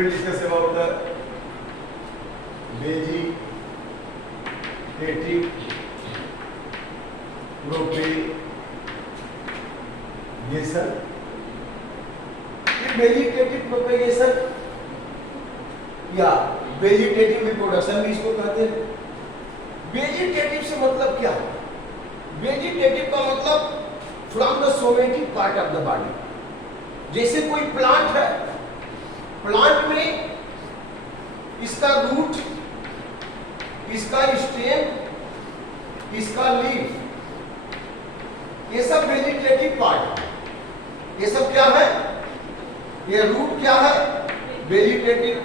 will discuss about the vegetative propagation. Vegetative propagation या vegetative reproduction भी इसको कहते हैं। वेजिटेटिव से मतलब क्या है? वेजिटेटिव का मतलब from the somatic part of the body. जैसे कोई प्लांट है, प्लांट में इसका रूट, इसका स्टेम, इसका लीफ, ये सब वेजिटेटिव पार्ट है। ये सब क्या है? ये रूट क्या है? वेजिटेटिव।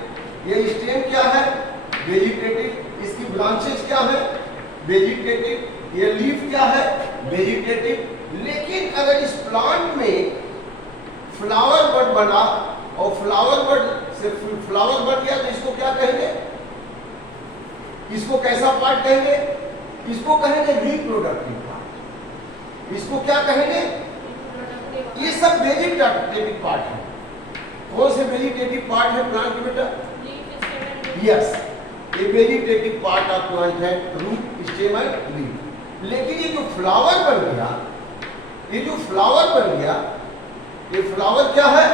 ये स्टेम क्या है? वेजिटेटिव। इसकी ब्रांचेस क्या है? वेजिटेटिव। ये लीफ क्या है? वेजिटेटिव। लेकिन अगर इस प्लांट में फ्लावर बड बना और फ्लावर बड से फ्लावर बन गया तो इसको क्या कहेंगे? इसको कैसा पार्ट कहेंगे? इसको कहेंगे रिप्रोडक्टिव पार्ट। इसको क्या कहेंगे? ये सब वेजिटेटिव पार्ट है। कौन से वेजिटेटिव पार्ट है प्लांट में बेटा? यस, ये वेजिटेटिव पार्ट ऑफ प्लांट है, रूट, स्टेम एंड लीफ। लेकिन ये जो फ्लावर बन गया, ये जो फ्लावर बन गया, ये फ्लावर क्या है?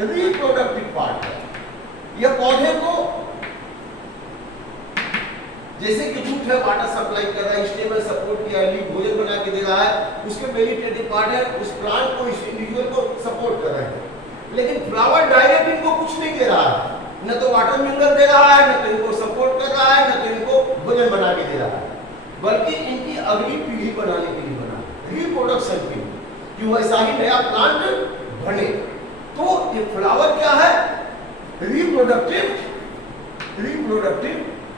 रिप्रोडक्टिव पार्ट है। ये पौधे को जैसे कि रूट है वाटर सप्लाई कर रहा है, स्टेम में सपोर्ट किया है, लीफ भोजन बना के दे रहा है, उसके वेजिटेटिव पार्ट है, उस प्लांट को, इस इंडिविजुअल को सपोर्ट कर रहे हैं। लेकिन फ्लावर डायरेक्ट इनको कुछ नहीं दे रहा है, न तो वाटर मिनरल दे रहा है, न तो इनको सपोर्ट कर रहा है, न तो इनको भोजन बना के दे रहा है, बल्कि इनकी अगली पीढ़ी बनाने के लिए बना, रिप्रोडक्शन के लिए, कि वैसा ही नया प्लांट बने। तो ये फ्लावर क्या है? Reproductive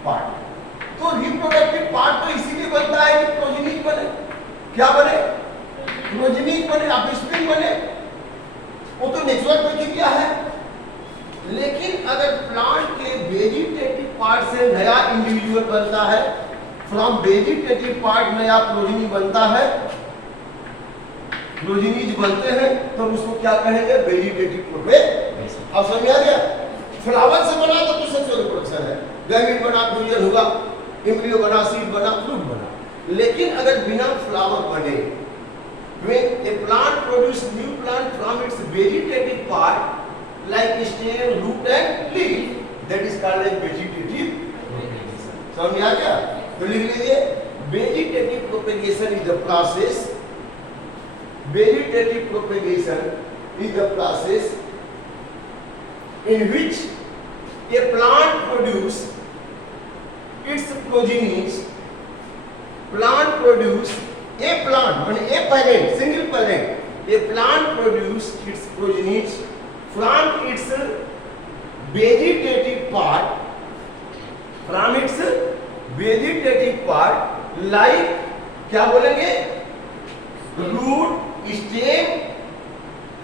part. तो रिप्रोडक्टिव पार्ट तो इसीलिए बनता है कि प्रोजेनिक बने। क्या बने? प्रोजेनिक बने, ऑफस्प्रिंग बने। वो तो नेचुरल प्रक्रिया है। लेकिन अगर प्लांट के वेजिटेटिव पार्ट से नया इंडिविजुअल बनता है, फ्रॉम वेजिटेटिव पार्ट नया प्रोजेनी बनता है, प्रोजेनीज बनते हैं, तो उसको क्या कहेंगे? Vegetative propagation. अब समझ आ गया? फ्लावर से बना तो सेक्सुअल रिप्रोडक्शन है, गैमेट बना, फ्यूजन हुआ, एम्ब्रियो बना, सीड बना, फ्रूट बना। लेकिन अगर बिना फ्लावर बने, when a plant produces new plant from its vegetative part like stem, root and leaf, that is called as vegetative propagation. समझ आ गया? तो लिख लीजिए, vegetative propagation is the process, vegetative propagation is the process in which a plant produce its progenies, plant produce a plant, a parent, single parent, a plant produce its progenies from its vegetative part, like क्या बोलेंगे? Root, stem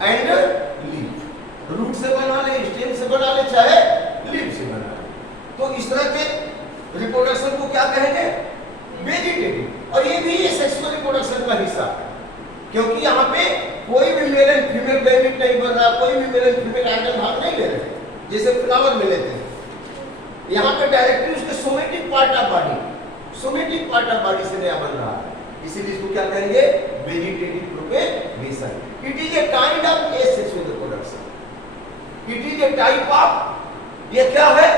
and leaf. Root से बना ले, stem से बना ले, चाहे leaf से बना ले। तो इस तरह के रिप्रोडक्शन को क्या कहेंगे? वेजिटेटिव। और ये भी सेक्सुअल रिप्रोडक्शन का हिस्सा है, क्योंकि यहाँ पे कोई भी मेल एंड फीमेल गैमेट नहीं बन रहा, कोई भी मेल एंड फीमेल आइडल भाग नहीं ले रहे, जैसे फ्लावर में लेते हैं। यहाँ पे डायरेक्टली उसके सोमेटिक पार्ट ऑफ बॉडी से नया बन रहा है, इसीलिए इसको क्या कहेंगे? Vegetative propagation. It is a kind of asexual reproduction. It is a type of, ये क्या है?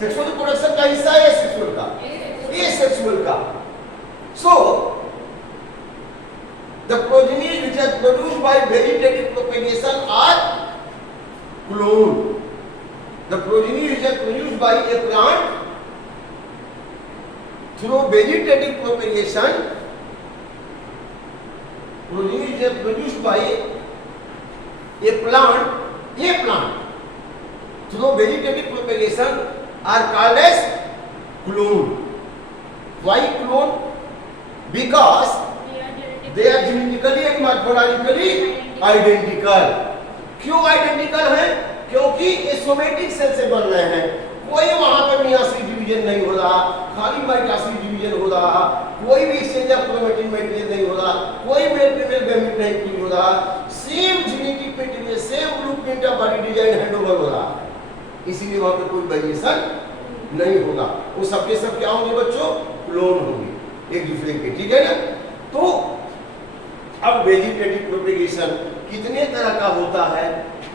सेक्सुअल रिप्रोडक्शन का हिस्सा है, सेक्सुअल का, asexual का। So the progeny which are produced by vegetative propagation are clone. The progeny which are produced by a plant through vegetative propagation, progeny which are produced by a plant through vegetative propagation are called as clone. Why clone? Because they are genetically and morphologically identical. क्यों identical हैं? क्योंकि ये somatic cell से बन रहे हैं। कोई वहां पर मियोसिस डिवीजन नहीं हो रहा, खाली माइटोसिस डिवीजन हो रहा, कोई भी एक्सचेंज ऑफ क्रोमेटिन मेटेरियल नहीं हो रहा, कोई मेल फीमेल गैमेट नहीं हो रहा, same genetic material, same blueprint of body design handover हो रहा। इसीलिए वहां पे कोई वेरिएशन नहीं होगा, वो सबके सब क्या होंगे बच्चों, क्लोन होंगे एक दूसरे के, ठीक है ना। तो अब वेजिटेटिव प्रोपेगेशन कितने तरह का होता है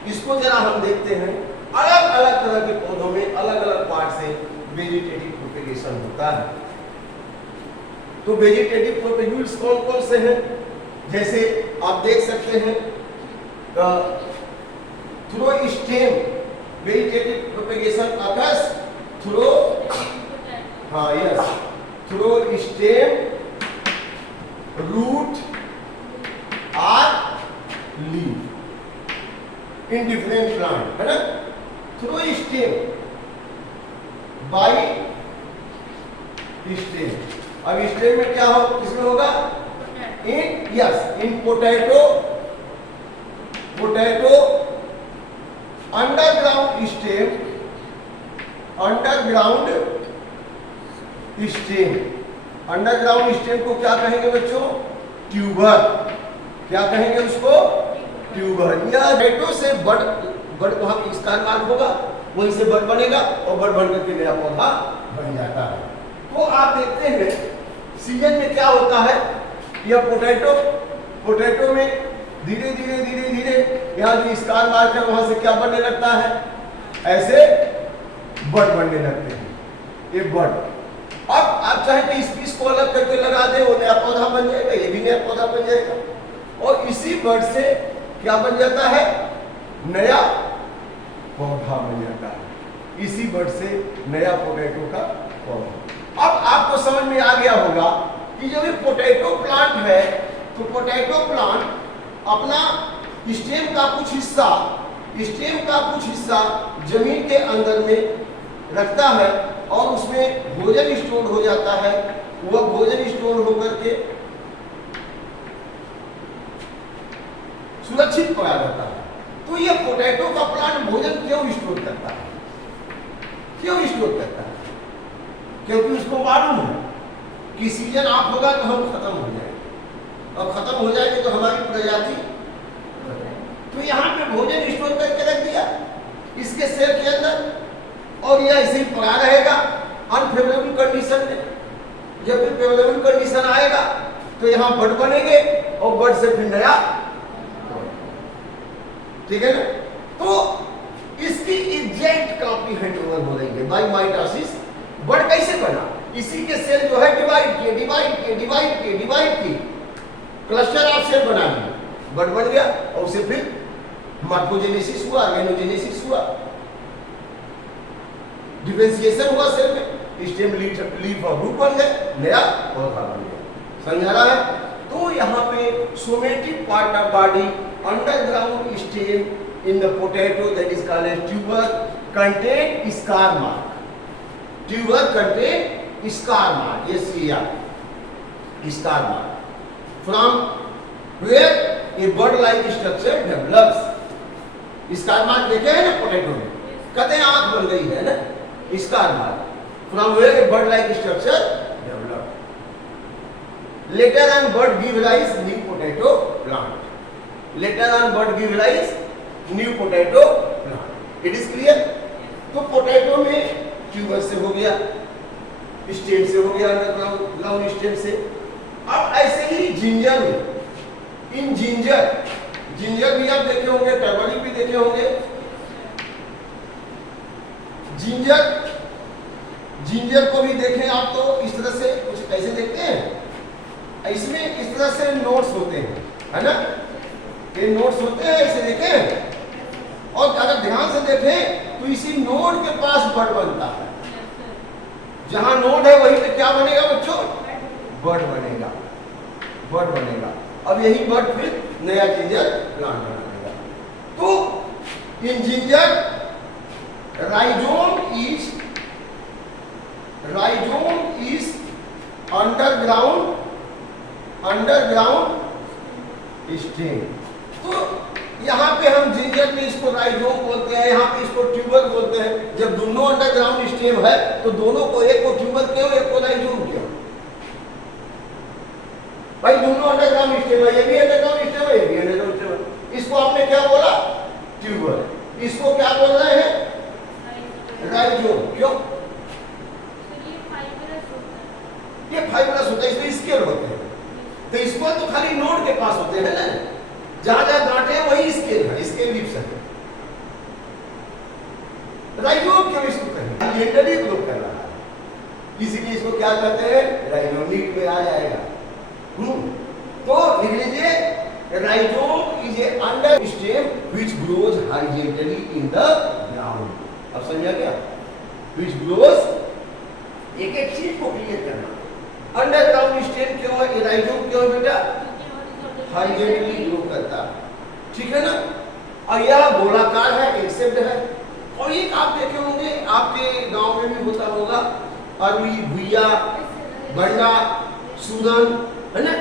इसको जरा हम देखते हैं। अलग अलग तरह के पौधों में अलग अलग पार्ट से वेजिटेटिव प्रोपेगेशन होता है। तो वेजिटेटिव प्रोपेग्यूल्स कौन कौन से हैं, जैसे आप देख सकते हैं through stem vegetative propagation occurs through, हाँ यस, थ्रू स्टेम, रूट और लीफ इन डिफरेंट प्लांट, है ना। Through stem, by stem. अब स्टेम में क्या हो, किसमें होगा, in yes, in potato, potato underground stem, underground stem. Underground stem को क्या कहेंगे बच्चों, ट्यूबर। क्या कहेंगे उसको, ट्यूबर। या पोटैटो से बड, बड वहां इसका मार्ग होगा, वहीं से बड बनेगा और बड बन करके नया पौधा बन जाता है। तो आप देखते हैं सीजन में क्या होता है, यह पोटैटो, पोटैटो में धीरे धीरे धीरे धीरे यहाँ जो स्कार मार्क है वहां से क्या बनने लगता है, ऐसे बड बनने लगते हैं, ये बड। अब आप चाहे तो इस पीस को अलग करके लगा दे, वो नया पौधा बन जाएगा, ये भी नया पौधा बन जाएगा। और इसी बड से क्या बन जाता है, नया पौधा बन जाता है, इसी बड से नया पोटैटो का पौधा। अब आपको समझ में आ गया होगा कि जब ये पोटैटो प्लांट है तो पोटैटो प्लांट अपना स्टेम का कुछ हिस्सा, स्टेम का कुछ हिस्सा जमीन के अंदर में रखता है और उसमें भोजन स्टोर हो जाता है। वह भोजन स्टोर होकर के सुरक्षित पाया जाता है। तो ये पोटैटो का प्लांट भोजन क्यों स्टोर करता है, क्यों स्टोर करता है, क्योंकि उसको मालूम है कि सीजन ऑफ होगा तो हम खत्म हो जाएंगे, और खत्म हो जाएंगे तो हमारी प्रजाति, तो यहाँ पे भोजन स्टोर करके रख दिया इसके सेल के अंदर, और यह ऐसे ही पड़ा रहेगा अनफेवरेबल कंडीशन में। जब भी फेवरेबल कंडीशन आएगा तो यहाँ बड बनेंगे और बड से फिर नया, ठीक है ना। तो इसकी एग्जैक्ट कॉपी हैंडओवर हो रही है बाय माइटोसिस। बड कैसे बना, इसी के सेल जो है डिवाइड किए, डिवाइड किए, डिवाइड किए, डिवाइड किए, क्लस्टर ऑफ सेल बना दिए, बड बन गया और उसे फिर मॉर्फोजेनेसिस हुआ, ऑर्गेनोजेनेसिस हुआ, डिफरेंशिएशन हुआ सेल में, स्टेम, लीफ और रूट बन गए, नया पौधा बन गया। समझ आ रहा है। तो यहाँ पे somatic part of body, underground stem in the potato that is called as tuber contain scar mark, tuber contain scar mark, ये सीया scar mark from where a bird like structure develops. Scar mark देखे हैं ना potato में, कहते हैं आंख बन गई है ना, scar mark from where a bird like structure develop. Later on bud give rise new potato plant, later on bud give rise new potato plant. It is clear. तो पोटैटो में ट्यूबर से हो गया, स्टेम से हो गया, underground stem से। अब ऐसे ही जिंजर में, इन जिंजर, जिंजर भी आप देखे होंगे, टर्मरिक भी देखे होंगे। जिंजर, जिंजर को भी देखें आप तो इस तरह से कुछ ऐसे देखते हैं, इसमें इस तरह से नोट्स होते हैं, है ना, ये नोट्स होते हैं ऐसे देखें, और अगर ध्यान से देखें तो इसी नोड के पास बड बनता है। जहां नोड है वहीं पे क्या बनेगा बच्चों, बड बनेगा, बड बनेगा। अब यही बड फिर नया जिंजर प्लांट बनेगा। तो in ginger rhizome is underground stem. तो यहाँ पे हम जिंजर में इसको राइजोम बोलते हैं, यहाँ पे इसको ट्यूबर बोलते हैं। जब दोनों अंडरग्राउंड स्टेम है तो दोनों को, एक को ट्यूबर क्यों, एक को राइजोम क्यों? भाई दोनों अंडरग्राउंड स्टेम है, ये भी अंडरग्राउंड स्टेम है, ये भी अंडरग्राउंड स्टेम है। इसको आपने क्या बोला, ट्यूबर। इसको क्या बोल रहे हैं, पास होते हैं ना, जहां जहां गांठें हैं वही स्केल है, स्केल लिप्स है। राइजोम क्यों इसको कहें, लेंडरी ग्रो कर रहा है, इसलिए इसको क्या कहते हैं, राइजोमिक में आ जाएगा। तो लिख लीजिए, rhizome is A under stem which grows horizontally in the ground. अब समझा क्या, व्हिच ग्रोज, एक एक चीज को क्लियर करना, अंडरग्राउंड स्टेम क्यों है, राइजोम क्यों है बेटा, हॉरिजॉन्टली ग्रो करता है, ठीक है ना। और यह गोलाकार है, एक शब्द है। और एक आप देखे होंगे, आपके गांव में भी होता होगा, अरवी, भुइया, बंडा, सूदन, है ना,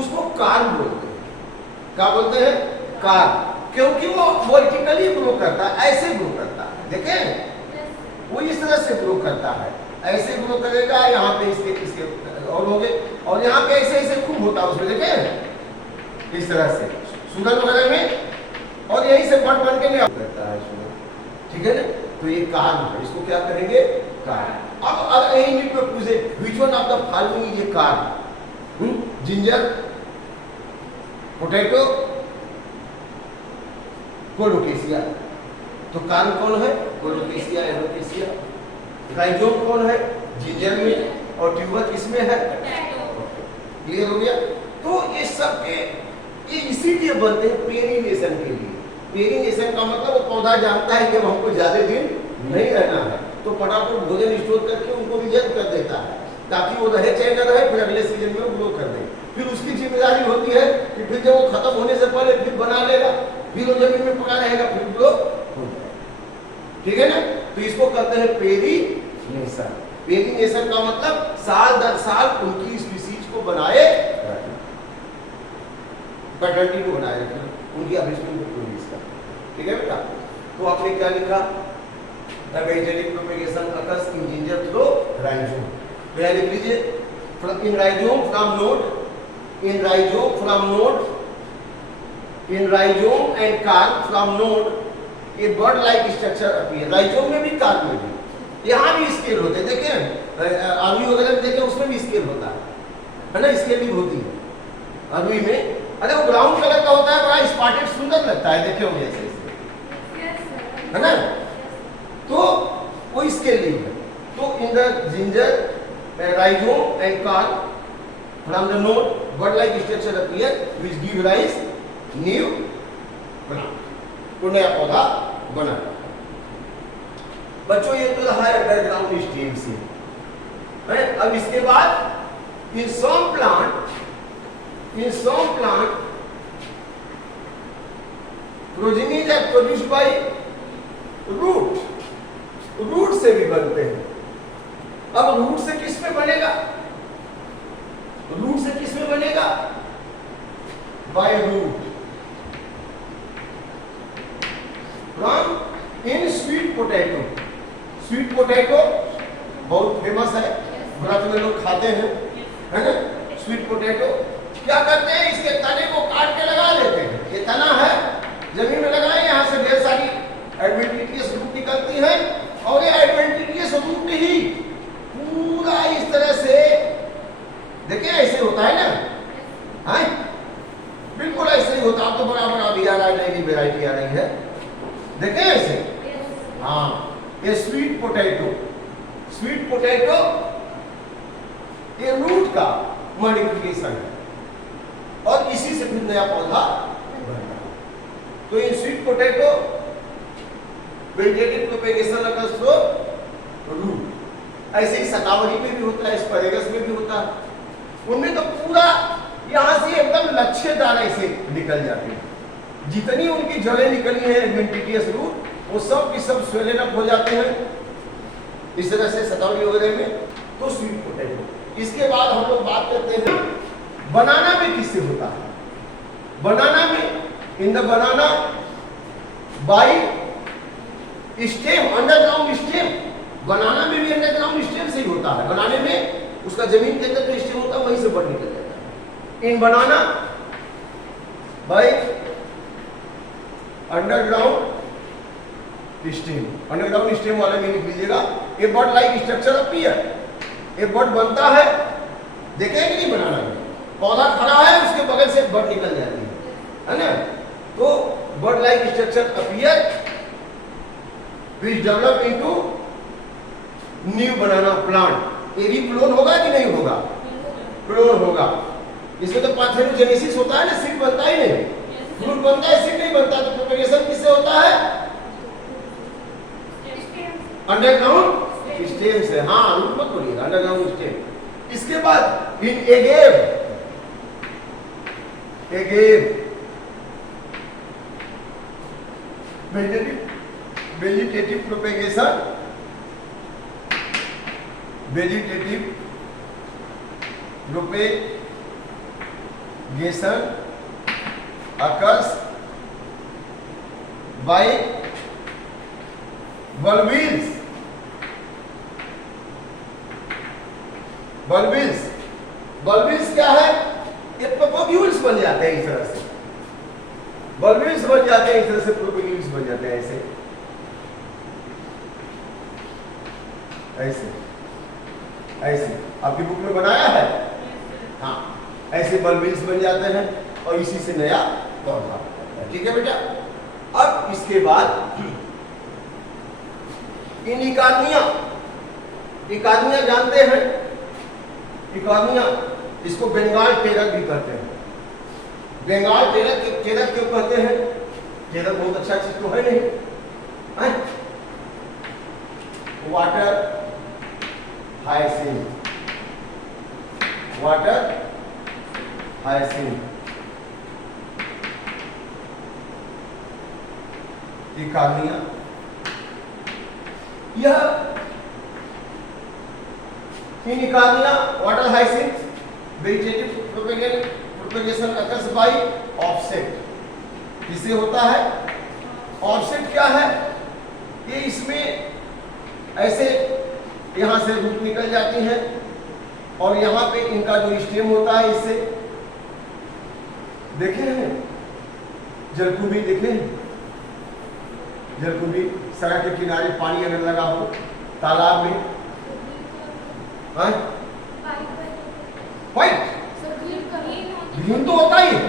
उसको कार बोलते हैं। क्या बोलते हैं, कार, क्योंकि वो वर्टिकली ग्रो करता है, ऐसे ग्रो करता है, देखें वो इस तरह से ग्रो करता है, ऐसे ग्रो करेगा, यहाँ पे इसके और होंगे, और यहाँ पे ऐसे ऐसे खूब होता है उसमें, देखें इस तरह से सूदन वगैरह में, और यही से बट बन के नहीं करता है सूदन, ठीक है ना। तो ये कार है, इसको क्या करेंगे, कार। अब यही नीट में पूछे, which one of the following is a car, ginger, potato, colocasia. तो कार कौन है, कोलोकेशिया, एलोकेशिया। राइजोम कौन है, जिंजर में, और ट्यूबर किसमें है, क्लियर हो गया। तो ये सब के ये इसीलिए बनते हैं पेरिनेशन के लिए। पेरिनेशन का मतलब वो पौधा जानता है कि अब हमको ज्यादा दिन नहीं रहना है, तो फटाफट भोजन स्टोर करके उनको रिजर्व कर देता है, ताकि वो रहे चाहे न रहे, फिर अगले सीजन में वो ग्रो कर दे। फिर उसकी जिम्मेदारी होती है कि फिर जब वो खत्म होने से पहले फिर बना लेगा, फिर वो जमीन में पका रहेगा, फिर ग्रो हो जाएगा, ठीक है ना। तो इसको कहते हैं पेरिनेशन। पेरिनेशन का मतलब साल दर साल उनकी स्पीसीज को बनाए रखना, फर्टिलिटी को बनाए रखना, उनकी ऑफस्प्रिंग को प्रोड्यूस करना, ठीक है बेटा। तो आपने क्या लिखा, एवेंजेलिक propagation occurs in ginger through rhizome. तो यहां लिख लीजिए, in rhizome from node, in rhizome from node, in rhizome and corm from node a bird like structure appear. Rhizome में भी, कार्प में भी, यहाँ भी स्केल होते हैं, देखिए आलू वगैरह में देखें उसमें भी स्केल होता है ना, स्केलिंग होती है आलू में। अरे वो ब्राउन कलर का होता है, बड़ा स्पॉटेड, सुंदर लगता है, देखे होंगे ऐसे है ना। तो वो स्केलिंग है। तो in the ginger, rhizome and corm from the node bird like structure appear which give rise new plant, तो नया पौधा बना। बच्चों ये तो रहा अंडरग्राउंड स्टेम से, अब इसके बाद in some plant progenies are produced by root, root से भी बनते हैं। अब रूट से किस में बनेगा, रूट से किस में बनेगा, by root from in sweet potato. Sweet potato बहुत फेमस है, व्रत में लोग खाते हैं, है ना। स्वीट पोटैटो क्या करते हैं, इसके तने को काट के लगा लेते हैं, ये तना है, जमीन में लगाए, यहाँ से ढेर सारी एडवेंटिशियस रूट निकलती है, और ये एडवेंटिशियस रूट ही पूरा इस तरह से, देखिए ऐसे होता है ना, है बिल्कुल ऐसे ही होता। अब तो बड़ा बड़ा भी आ रहा है, नई नई वेराइटी आ रही है, देखें ऐसे। हाँ, ये स्वीट पोटैटो, स्वीट पोटैटो ये रूट का मॉडिफिकेशन है, और इसी से फिर नया पौधा बनता है। तो ये sweet potato vegetative propagation occurs through root. ऐसे ही शतावरी में भी होता है, एस्पैरेगस में भी होता है। उनमें तो पूरा यहां से एकदम लच्छेदार ऐसे निकल जाते हैं, जितनी उनकी जड़ें निकली हैं एडवेंटिशियस रूट, वो सब की सब स्वेलन अप हो जाते हैं इस तरह से शतावरी वगैरह में। तो स्वीट पोटैटो। इसके बाद हम लोग बात करते हैं बनाना में किससे होता है। बनाना में, in the banana by stem, underground stem. Banana में भी अंडरग्राउंड स्टेम से ही होता है। बनाने में उसका जमीन के अंदर जो स्टेम होता है वहीं से बड़ निकल जाता है। In banana by underground stem. Underground stem वाले में लिख लीजिएगा, a bird like structure appear. A bird बनता है, देखें कि नहीं बनाना में, पौधा खड़ा है, उसके बगल से बर्ड निकल जाती है ना। तो bird like structure appear which develop into new banana plant. ये भी क्लोन होगा कि नहीं होगा? क्लोन होगा। इसमें तो पार्थेनोजेनेसिस होता है ना, सीड बनता ही नहीं, फ्रूट बनता है, सीड नहीं बनता। तो प्रोपेगेशन किससे होता है? अंडरग्राउंड स्टेम से। हाँ, रूट मत बोलिएगा, अंडरग्राउंड स्टेम। इसके बाद in agave vegetative propagation, vegetative propagation occurs by bulbils। Bulbils क्या है? ये प्रोपेग्यूल्स बन जाते हैं इस तरह से, बल्बिल्स बन जाते हैं इस तरह से, प्रोपेग्यूल्स बन जाते हैं ऐसे ऐसे ऐसे। आपकी बुक में बनाया है? हाँ, ऐसे बल्बिल्स बन जाते हैं और इसी से नया पौधा। ठीक है बेटा। अब इसके बाद इन इकार्निया जानते हैं? इकार्निया, इसको बंगाल टेरर भी कहते हैं। बंगाल टेरर क्यों कहते हैं? टेरर बहुत अच्छा चीज तो है नहीं है? Water hyacinth, water hyacinth eichhornia. यह in eichhornia water hyacinth vegetative propagation occurs by offset. किससे होता है? ऑफसेट क्या है? ये इसमें ऐसे यहां से रूट निकल जाती है और यहां पे इनका जो स्टेम होता है, इससे देखे हैं जलकुंभी, देखे हैं जलकुंभी? सड़क के किनारे पानी अगर लगा हो, तालाब में, व्हाइट भीम तो होता ही है,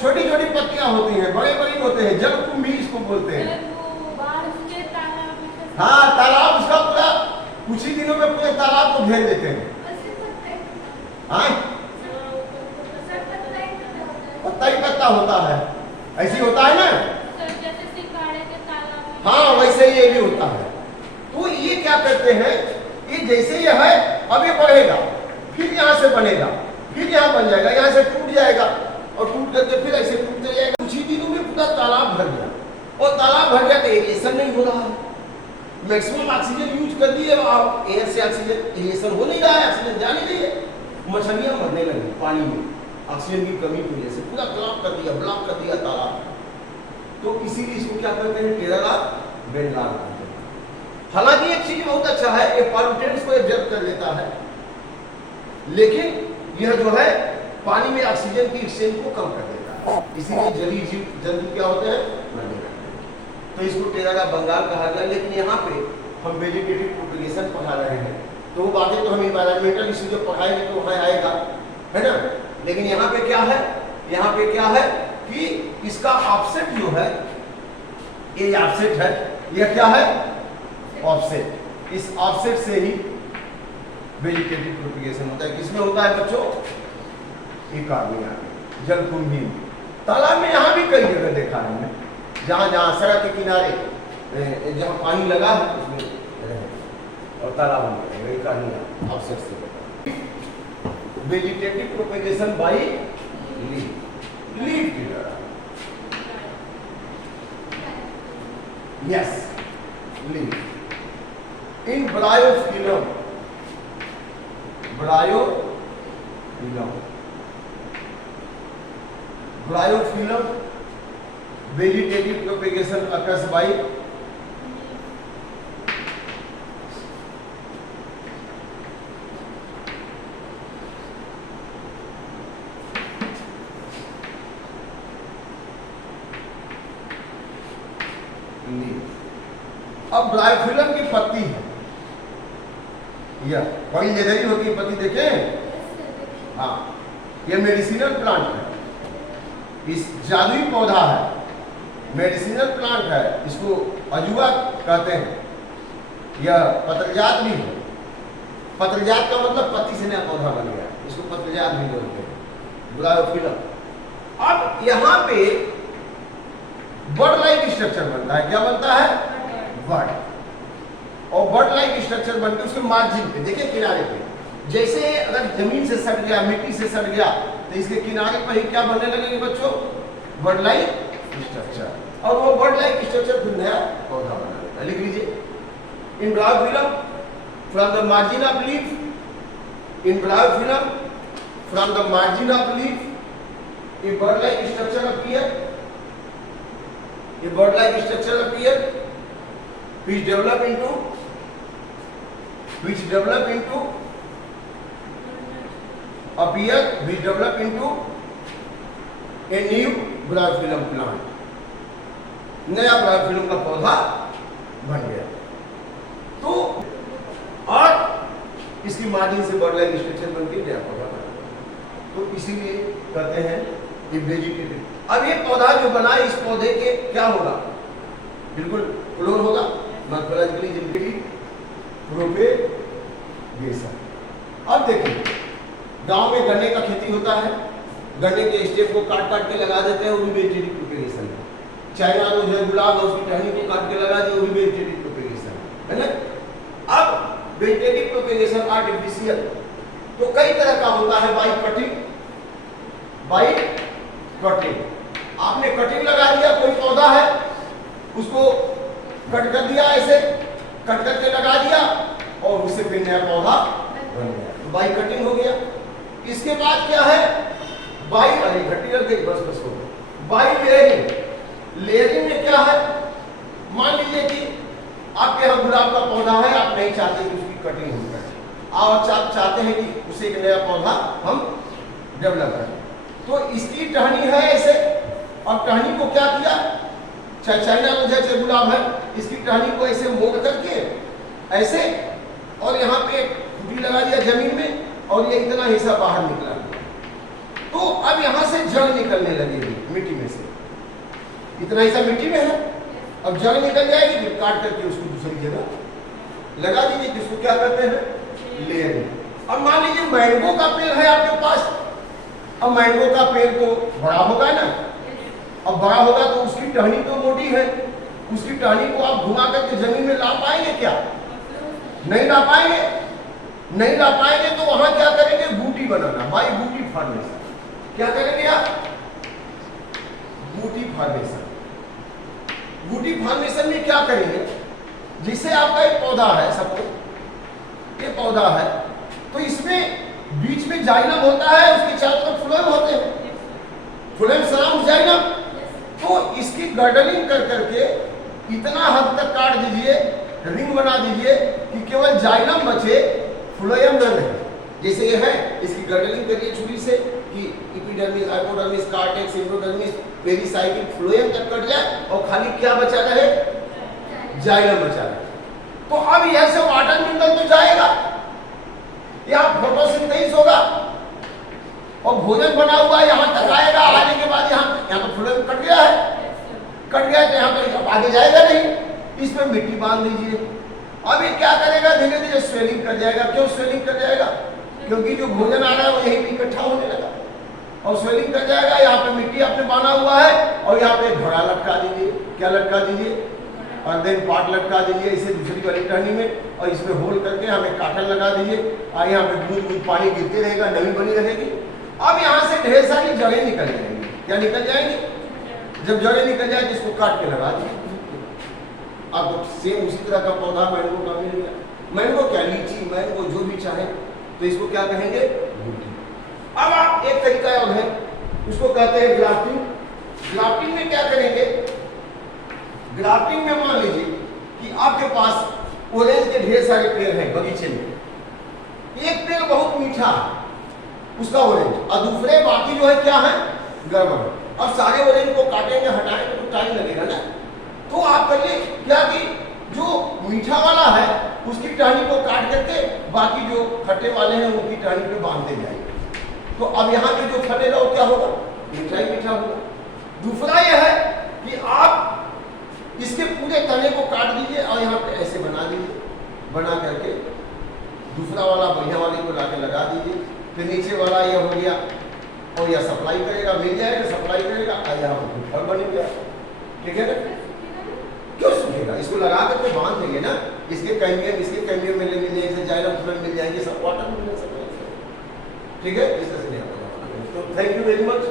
छोटी छोटी पत्तियां होती हैं, बड़े बड़े होते हैं, जलकुंभी इसको बोलते हैं। हाँ, तालाब उसका पूरा कुछ ही दिनों में पूरे तालाब को घेर देते हैं। हाँ, पत्ता ही पत्ता होता है, ऐसे ही होता है ना। हाँ, वैसे ही ये भी होता है। तो ये क्या करते हैं, ये जैसे ये है, अब ये बढ़ेगा, फिर यहाँ से बनेगा, फिर यहाँ बन जाएगा, यहाँ से टूट जाएगा और टूट करके फिर ऐसे टूट जाएगा। कुछ ही दिनों में पूरा तालाब भर गया, और तालाब भर गया तो एरिएशन नहीं हो रहा है। मैक्सिमम ऑक्सीजन यूज कर दिए आप, एयर से ऑक्सीजन एरिएशन हो नहीं रहा है, ऑक्सीजन जा नहीं रही है, मछलियां मरने लगी पानी में ऑक्सीजन की कमी की वजह से। पूरा ब्लॉक कर दिया तालाब। तो इसीलिए इसको क्या कहते हैं? टेरर ऑफ बेंगाल कहते हैं। हालांकि एक चीज बहुत अच्छा है, ये पॉल्यूटेंट्स को एब्जॉर्ब कर लेता है, लेकिन यह जो है पानी में ऑक्सीजन की एक्सचेंज को कम कर देता है, इसीलिए जलीय जीव जंतु क्या होते हैं? मरने लगते हैं। तो इसको टेरर ऑफ बंगाल कहा गया। लेकिन यहाँ पे हम वेजिटेटिव प्रोपेगेशन पढ़ा रहे हैं, तो वो बातें तो हम इन्वायरमेंटल इश्यू जब पढ़ाएंगे तो वहाँ आएगा, है ना। लेकिन यहाँ पे क्या है? यहाँ पे क्या है कि इसका ऑफसेट जो है, ये ऑफसेट है, यह क्या है? ऑफसेट। इस ऑफसेट से ही वेजिटेटिव प्रोपेगेशन होता है। किसमें होता है बच्चों? इकार्निया, जलकुंभी। तालाब में यहाँ भी कई जगह देखा है हमने, जहाँ जहाँ सड़क के किनारे जहाँ पानी लगा है उसमें रहे और तालाब में इकार्निया ऑफसेट से होता है। वेजिटेटिव प्रोपेगेशन बाय लीफ की तरह। Yes, leaf. In bryophyllum vegetative propagation occurs bye अब ब्रायोफिलम की पत्ती है, यह बड़ी लेदरी होती है पत्ती, देखें? हाँ, ये मेडिसिनल प्लांट है, इस जादुई पौधा है, मेडिसिनल प्लांट है, इसको अजूबा कहते हैं। यह पत्रजात भी है। पत्रजात का मतलब पत्ती से नया पौधा बन गया, इसको पत्रजात भी बोलते हैं, ब्रायोफिलम। अब यहाँ पे बर्ड लाइक स्ट्रक्चर बनता है। क्या बनता है? बर्ड। और बर्ड लाइक स्ट्रक्चर बनते उसके मार्जिन पे, देखिए किनारे पे, जैसे अगर जमीन से सट गया, मिट्टी से सट गया, तो इसके किनारे पर ही क्या बनने लगेंगे बच्चों? Bird like structure. और वो बर्ड लाइक स्ट्रक्चर फिर नया पौधा बना लेता है। लिख लीजिए, in bryophyllum from the margin of leaf, in bryophyllum from the margin of leaf a bird like structure appear, a bird like structure appear which develop into a new bryophyllum plant, नया bryophyllum का पौधा बन गया। तो और इसकी margin से bird like structure बन के नया पौधा बना, तो इसीलिए कहते हैं ये वेजिटेटिव। अब ये पौधा जो बना, इस पौधे के क्या होगा? बिल्कुल फ्लोर होगा, मॉर्फोलॉजिकली जिंदगी प्रोपेगेशन। अब देखिए, गांव में गन्ने का खेती होता है, गन्ने के स्टेम को काट काट के लगा देते हैं, वो भी वेजिटेटिव प्रोपेगेशन है। चाइना तो जो गुलाब है उसकी टहनी को काट के लगा दिया, वो भी वेजिटेटिव प्रोपेगेशन है ना। अब वेजिटेटिव प्रोपेगेशन आर्टिफिशियल तो कई तरह का होता है, बाई कटिंग। आपने कटिंग लगा दिया, कोई पौधा है उसको कट कर दिया, ऐसे कट करके लगा दिया और उससे फिर नया पौधा बन गया, तो बाई कटिंग हो गया। इसके बाद क्या है? बाई घटी लग गई, बस हो गया। By layering. लेयरिंग में क्या है? मान लीजिए कि आपके यहाँ गुलाब का पौधा है, आप नहीं चाहते कि उसकी कटिंग हो जाए, आप चाहते हैं कि उसे एक नया पौधा हम डेवलप करें, तो इसकी टहनी है ऐसे, और टहनी को क्या किया? चाइना में जैसे गुलाब है, इसकी टहनी को ऐसे मोड़ करके ऐसे, और यहाँ पे खूंटी लगा दिया जमीन में, और ये इतना हिस्सा बाहर निकला। तो अब यहाँ से जड़ निकलने लगेगी मिट्टी में से, इतना हिस्सा मिट्टी में है, अब जड़ निकल जाएगी, फिर काट करके उसको दूसरी जगह लगा दीजिए, जिसको क्या करते हैं? लेयरिंग। अब मान लीजिए मैंगो का पेड़ है आपके पास, अब मैंगो का पेड़ तो बड़ा होगा ना, अब बड़ा होगा तो उसकी टहनी तो मोटी है, उसकी टहनी को आप घुमा करके जमीन में ला पाएंगे क्या? नहीं ला पाएंगे। नहीं ला पाएंगे तो वहां क्या करेंगे? बूटी बनाना, बाई बूटी फॉर्मेशन। क्या करेंगे आप? बूटी फॉर्मेशन। बूटी फॉर्मेशन में क्या करेंगे? जिससे आपका एक पौधा है, सपोज ये पौधा है, तो इसमें बीच में जाइलम होता है, उसके चारों तरफ फ्लोएम होते हैं, फ्लोएम सराउंड जाइलम। तो इसकी गर्डनिंग कर करके इतना हद तक काट दीजिए, रिंग बना दीजिए कि केवल जाइलम बचे, फ्लोएम न रहे। जैसे ये है, इसकी गर्डनिंग करिए छुरी से कि epidermis, hypodermis, cortex, endodermis, pericycle, phloem तक कट जाए और खाली क्या बचा रहे? जाइलम बचा रहे। तो अब यह से वाटर मिनरल तो जाएगा, यहाँ फोटोसिंथेसिस होगा और भोजन बना हुआ यहाँ तक आएगा, आने के बाद यहाँ तो फ्लोएम कट गया है, कट गया तो यहाँ तो आगे जाएगा नहीं, इसमें मिट्टी बांध दीजिए। अब ये क्या करेगा? धीरे धीरे स्वेलिंग कर जाएगा। क्यों स्वेलिंग कर जाएगा? क्योंकि जो भोजन आ रहा है वो यहीं पे इकट्ठा होने लगा और स्वेलिंग कर जाएगा। यहाँ पे मिट्टी आपने बांधा हुआ है और यहाँ पे घड़ा लटका दीजिए। क्या लटका दीजिए? और देन पार्ट लटका दीजिए इसे दूसरी वाली टहनी में, और इसमें होल करके हमें काटन लगा दीजिए, और यहाँ पे बूंद बूंद पानी गिरते रहेगा, नमी बनी रहेगी। अब यहाँ से ढेर सारी जड़ें निकल जाएंगी। क्या निकल जाएंगी? जब जड़ें निकल जाए तो इसको काट के लगा दीजिए। अब सेम उसी तरह का पौधा मैंगो का मिल गया। मैंगो क्या, लीची, मैंगो जो भी चाहे, तो इसको क्या कहेंगे? बूटी। अब आप एक तरीका और है, उसको कहते हैं ग्राफ्टिंग। ग्राफ्टिंग में क्या करेंगे? ग्राफ्टिंग में मान लीजिए कि आपके पास ऑरेंज के ढेर सारे पेड़ हैं बगीचे में, एक पेड़ बहुत मीठा है उसका ऑरेंज, और दूसरे बाकी जो है क्या है? गड़बड़। अब सारे ऑरेंज को काटेंगे, हटाएंगे तो टाइम लगेगा ना। तो आप करिए क्या कि जो मीठा वाला है उसकी टहनी को काट करके बाकी जो खट्टे वाले हैं उनकी टहनी पे बांधते जाएंगे। तो अब यहाँ पे जो फटेगा वो क्या होगा, मीठा ही मीठा होगा। दूसरा यह है कि आप इसके पूरे तने को काट दीजिए और यहाँ पे ऐसे बना दीजिए, बना करके दूसरा वाला बढ़िया वाले को लाके लगा दीजिए, फिर नीचे वाला यह हो गया और यह सप्लाई करेगा, मिल जाएगा, सप्लाई करेगा और यहाँ पर घर बन गया। ठीक है ना? क्यों सूखेगा? इसको लगा करके बांध देंगे ना, इसके कैमियम मिल जाएंगे, जाइलम मिल जाएंगे, सब वाटर मिल जाएगा। ठीक है, इस तरह से। तो थैंक यू वेरी मच।